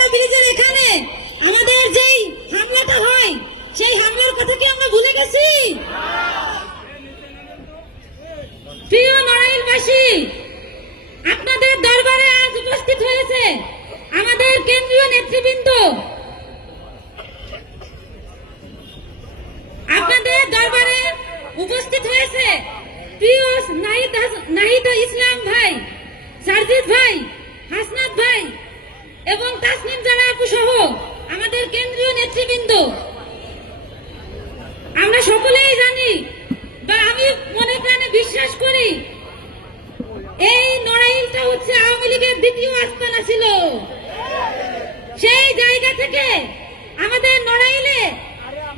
তিস্তা ব্রিজের এখানে আমাদের যেই হামলাটা হয় সেই হামলার কথা কি আমরা ভুলে গেছি? প্রিয় নড়াইলবাসী, আপনাদের দরবারে আজ উপস্থিত হয়েছে আমাদের কেন্দ্রীয় নেতৃবৃন্দ। আপনাদের দরবারে উপস্থিত হয়েছে প্রিয় নাহিদ ইসলাম ভাই, সারজিৎ ভাই, হাসনাত ভাই এবং তাসনিম জারা আপু সহ আমাদের কেন্দ্রীয় নেতৃবৃন্দ। আমরা সকলেই জানি বা আমি মনে প্রাণে বিশ্বাস করি এই নড়াইলটা হচ্ছে আওয়ামী লীগের দ্বিতীয় আস্তানা ছিল। সেই জায়গা থেকে আমাদের নড়াইলে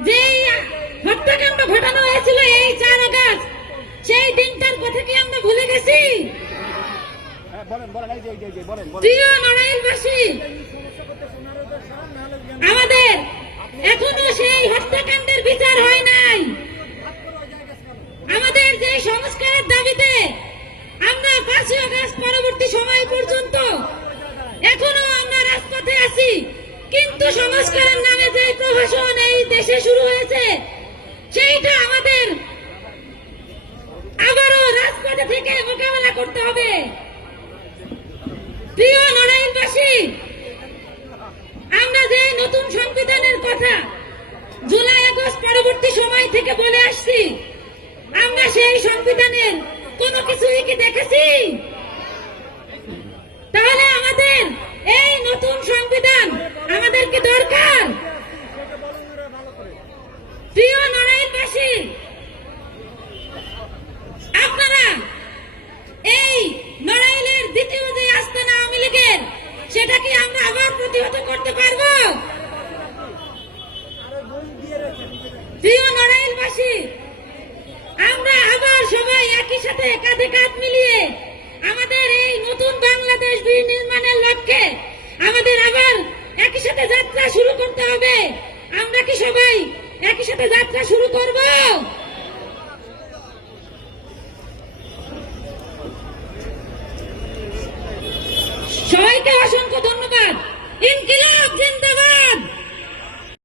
যেই হত্যাকাণ্ড ঘটানো হয়েছিল এই 4 আগস্ট, সেই দিনটার কথা কি আমরা ভুলে গেছি? প্রিয় নড়াইলবাসী, আমাদের এখনো সেই হত্যাকাণ্ডের বিচার হয় নাই। আমাদের যে সংস্কারের দাবিতে আমরা 5 আগস্ট পরবর্তী সময় পর্যন্ত এখনো আমরা রাজপথে আছি, কিন্তু সংস্কারের নামে যে প্রহসন এই দেশে শুরু হয়েছে সেইটা আমাদের আবারও রাজপথে থেকে মোকাবেলা করতে হবে। প্রিয় নড়াইলবাসী, আমরা যে নতুন সংবিধানের কথা জুলাই আগস্ট পরবর্তী সময় থেকে বলে আসছি, আমরা সেই সংবিধানের কোনো কিছুই কি দেখেছি? তাহলে আমাদের এই নতুন সংবিধান আমাদেরকে দরকার? প্রিয় নড়াইলবাসী, আপনারা এই নড়াইলের দ্বিতীয় যে আস্তানা আওয়ামী লীগের, সেটা কি আমরা আবার প্রতিহত করতে পারবো? প্রিয় নড়াইলবাসী, আমরা আবার সবাই একই সাথে কাঁধে কাঁধ মিলিয়ে আমাদের এই নতুন বাংলাদেশ বিনির্মাণের লক্ষ্যে আমাদের আবার একই সাথে যাত্রা শুরু করতে হবে। আমরা কি সবাই একই সাথে যাত্রা শুরু করব? সবাইকে অসংখ্য ধন্যবাদ। ইনকিলাব